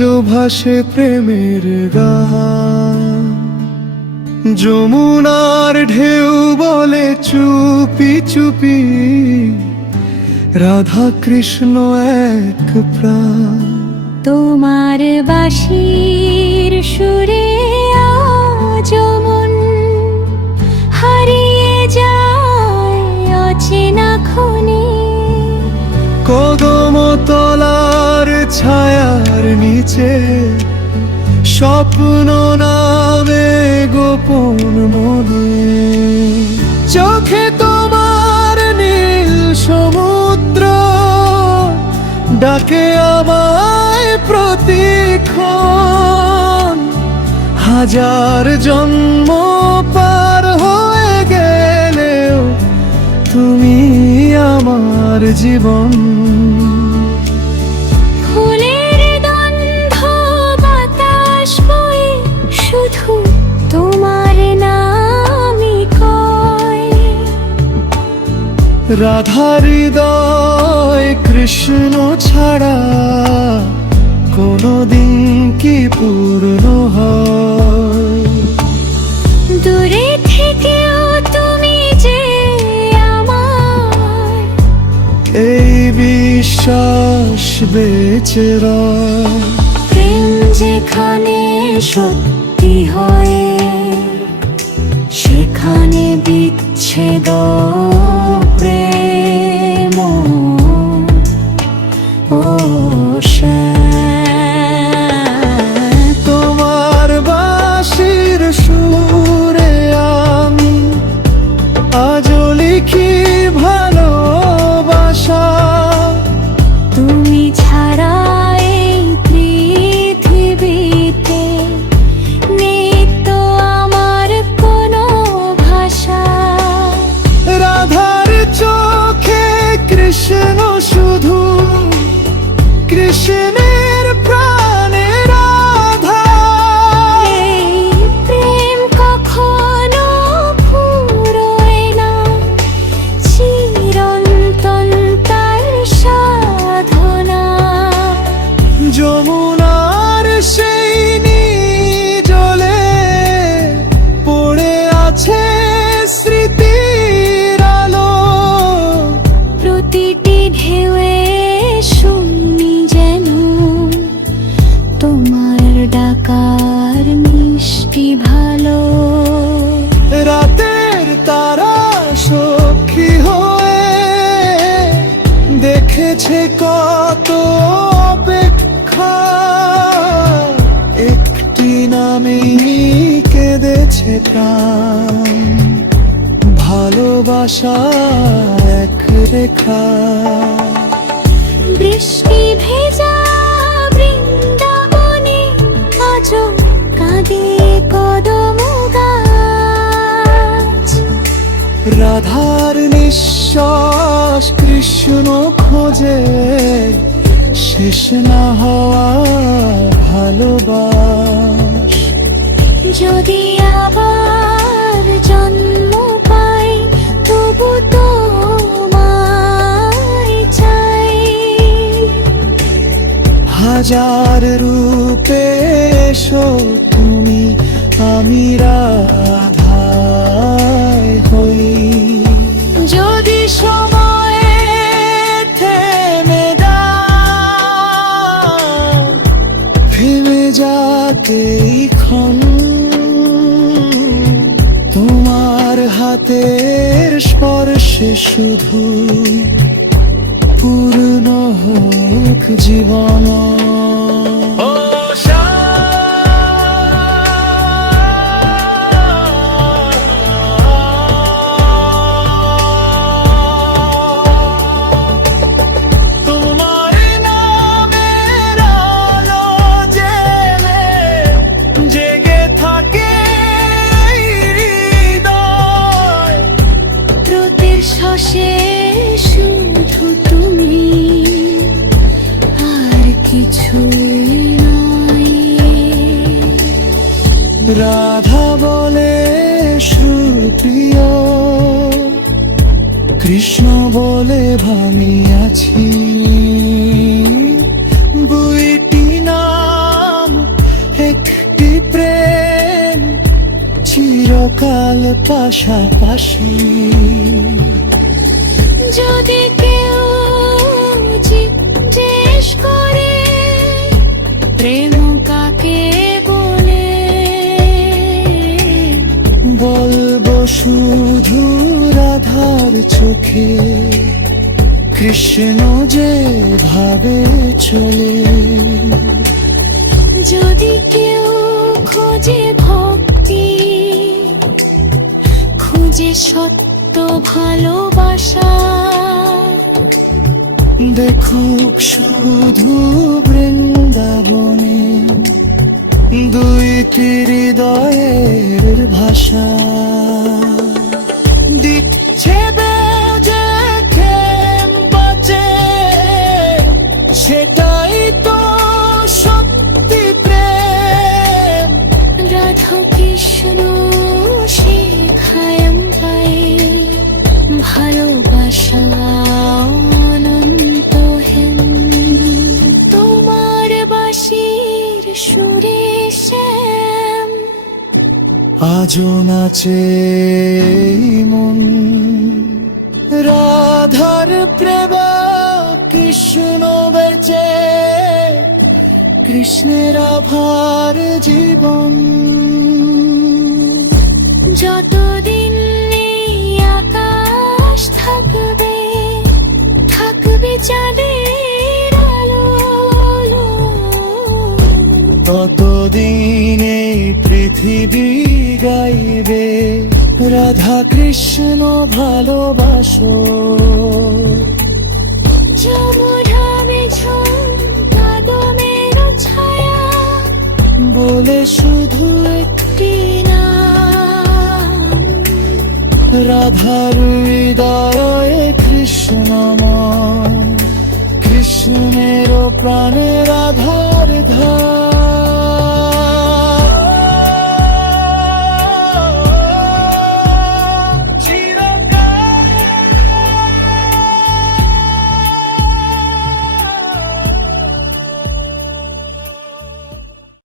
আজও ভাসে প্রেমের গান। যমুনার ঢেউ বলে চুপি চুপি, রাধা কৃষ্ণ এক প্রাণ। তোমার বাঁশির সুরে আজ মন হারিয়ে যায় অচেনা ক্ষণে। কদম তলার ছায়ার নিচে স্বপ্ন নামে গোপন মনে। চোখে তোমার নীল সমুদ্র ডাকে আমায় প্রতিক্ষণ। হাজার জন্ম পার হয়ে গেলেও তুমি আমার জীবন। ফুলের গন্ধ বাতাস বয়ে শুধু তোমার নামই কয়। রাধা হৃদয় কৃষ্ণ ছাড়া কোনদিন কি পূর্ণ হয়? দূরে থেকেও তুমি যে আমার, এই বিশ্বাস বেঁচে রয়। প্রেম যেখানে সত্যি হয় সেখানে বিচ্ছেদ প্রেম তোমার বাঁশির সুরে আমি আজও লিখি ভালোবাসা। তুমি ছাড়া এই পৃথিবীতে নেই তো আমার কোনো ভাষা। রাধার চোখে কৃষ্ণ শুধু, কৃষ্ণের প্রাণে রাধা। এই প্রেম কখনো ফুরোয় না, চিরন্তন তার সাধনা। যমুনার সেই জলে পড়ে আছে স্মৃতির আলো। প্রতিটি ঢেউয়ে শুনি যেন তোমার ডাকার মিষ্টি ভালো। রাতের তারা সখী হয়ে দেখেছে কত অপেক্ষা। একটি নামেই কেঁদেছে প্রাণ, ভালোবাসা এক রেখা। বৃষ্টি ভেজা বৃন্দাবনে আজও কাঁদে কদম গাছ। রাধার নিঃশ্বাস কৃষ্ণ খোঁজে, শেষ না হওয়া ভালোবাস। যদি আবার জন্ম পাই তবু তোমায় চাই। হাজার রূপে এসো তুমি, আমি রাধায় হই। যদি সময়ে থেমে দাও, থেমে যাক এই ক্ষণ। তোমার হাতের স্পর্শে শুধু পূর্ণ হোক জীবন। তোমার নামের আলো জেলে জেগে থাকে হৃদয়। প্রতির শ্বাসে শুধু তুমি, আর কিছুই নয়। রাধা বলে সুপ্রিয়, কৃষ্ণ বলে ভাঙিয়াছি। দুইটি নাম চিরকাল পাশাপাশি। যদি কেউ জিজ্ঞেস করে প্রেম কাকে বলে, বলবো শুধু রাধার চোখে কৃষ্ণ যে ভাবে চলে। যদি কেউ খোঁজে ভক্তি, খুঁজে সত্য ভালোবাসা, দেখুক শুধু বৃন্দাবনে দুই হৃদয়ের ভাষা। দিচ্ছে বেজে খেম বাজে, সেটাই তো সত্যি প্রেম। রাধা কৃষ্ণ শেখায় আমায় ভালোবাসা অনন্ত হেম। তোমার বাঁশির সুরে শ্যাম আজও নাচে এই মন, রাধার প্রেম কৃষ্ণ বেচে, কৃষ্ণের আভার জীবন। যতদিন এই আকাশ থাকবে, থাকবে চাঁদের আলো। ততদিন এই পৃথিবী গাইবে রাধা কৃষ্ণ ভালোবাসো। যমুনাবে ঝোম কদমের ছায়া, বলে শুধু একটি নাম, রাধার হৃদয়ে কৃষ্ণময়, কৃষ্ণের প্রাণে রাধা